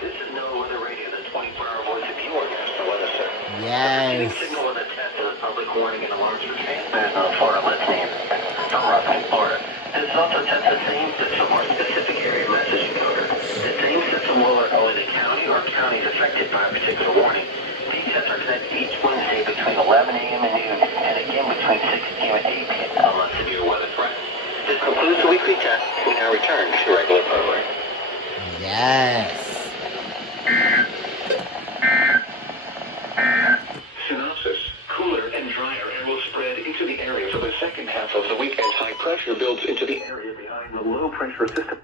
This is NOAA Weather Radio, the 24-hour voice of your national weather center. Yes. Signal with a test of the public warning and alarms for transmission on Florida listening from Rockland, Florida. This also tests the same system or specific area message encoder. The same system will alert only the county or counties affected by a particular warning. These tests are connected each Wednesday between 11 a.m. and noon, and again between 6 p.m. and 8 p.m. unless severe weather threatens. This concludes the weekly test. We now return to regular program. Yes. Synopsis. Cooler and drier air will spread into the area for the second half of the week as high pressure builds into the area behind the low pressure system.